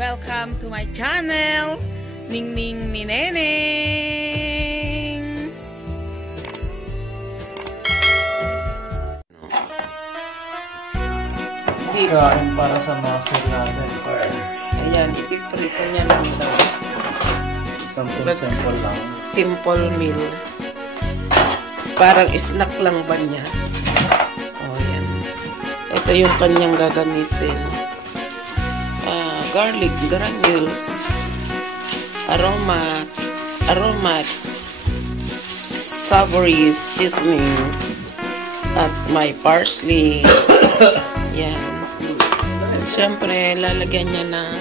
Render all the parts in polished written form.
Welcome to my channel, Ningning ni Neneng. Kain para sa mga natin. Ayan, ipiprito niya lang daw. Simple lang. Simple meal. Parang snack lang ba niya? O, yan. Ito yung kanyang gagamitin. Garlic granules, aromat, savory seasoning, at my parsley. Yan. At syempre, lalagyan niya ng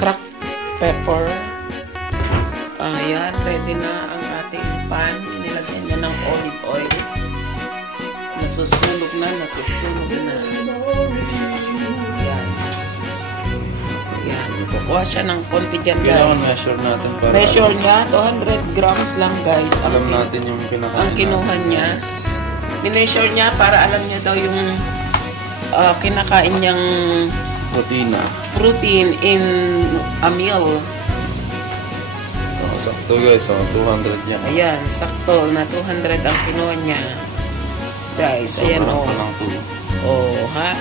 cracked pepper. Ayan, ready na ang ating pan. Nilagyan niya ng olive oil. Nasusunog na. Yan. Yan. Kukuha siya ng konti dyan, guys. Kailangan measure natin para... Measure niya, 200 grams lang, guys. Alam natin yung kinakain ang kinuha niya. Mineasure niya para alam niya daw yung kinakain niyang protein in a meal. Sakto, guys. 200 niya. Ayan, sakto na 200 ang kinuha niya. Guys, ayan o. Ha?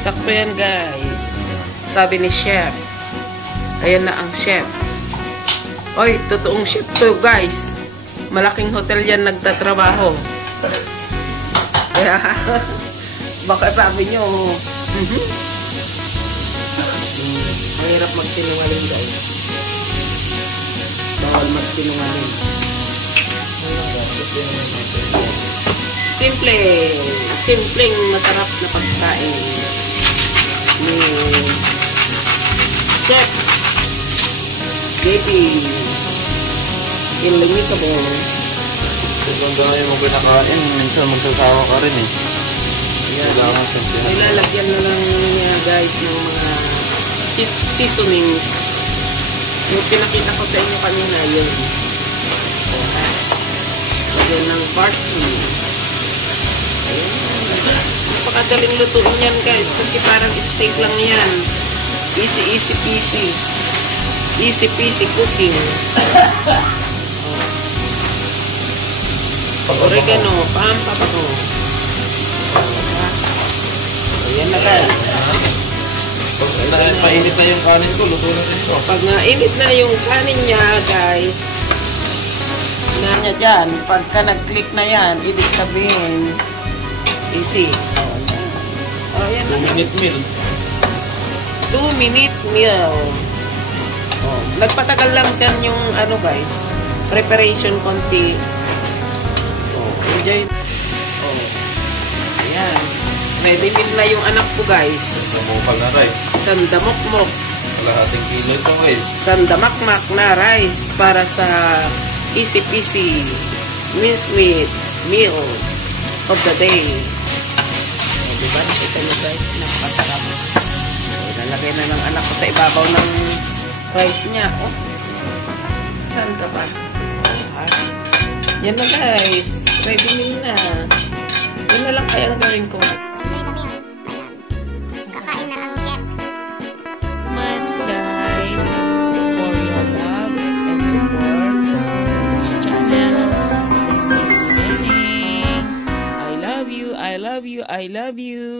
Sakto yan, guys. Sabi ni chef. Ayan na ang chef. Oy, totoong chef to, guys. Malaking hotel yan nagtatrabaho. Kaya, baka sabi nyo, mahirap magsinungaling, guys. Bawal magsinungaling. Simpleng masarap na pagkain ni Chef Baby Illimitable. Ganda nga yung pinakain. Minsan magsasawa ka rin eh. Ilalagyan na lang niya, guys, yung mga seasonings. Yung pinakita ko sa inyo kanina, yun. Lagyan ng parsley. Ayan. Napakadaling lutuin yan, guys, kasi parang steak lang yan. Easy peasy. Easy peasy cooking. Oregano, pampapato. Ayan na, guys. Pag painit na yung kanin ko, luto na ito. Pag nainit na yung kanin niya, guys, na niya dyan, pagka nag-click na yan, ibig sabihin, easy. Ayan na. 2-minute meal. 2-minute meal. Nagpatagal lang dyan yung, guys, preparation konti. Enjoy. Ayan. Ready meal na yung anak ko, guys. Sandamokal na rice. Sandamokmok. Kalahating kilo ito, guys. Sandamakmak na rice para sa easy peasy mincemeat meal of the day. Diba? Nakita nyo, guys. Napakasarap. Nalagay na ng anak ko sa ibabaw ng rice niya. Saan ka ba? Yan na, guys. Ready meal na. Yan na lang kaya ang gawin ko. Kakain na ang chef. Thanks, guys, for your love and support this channel. I love you.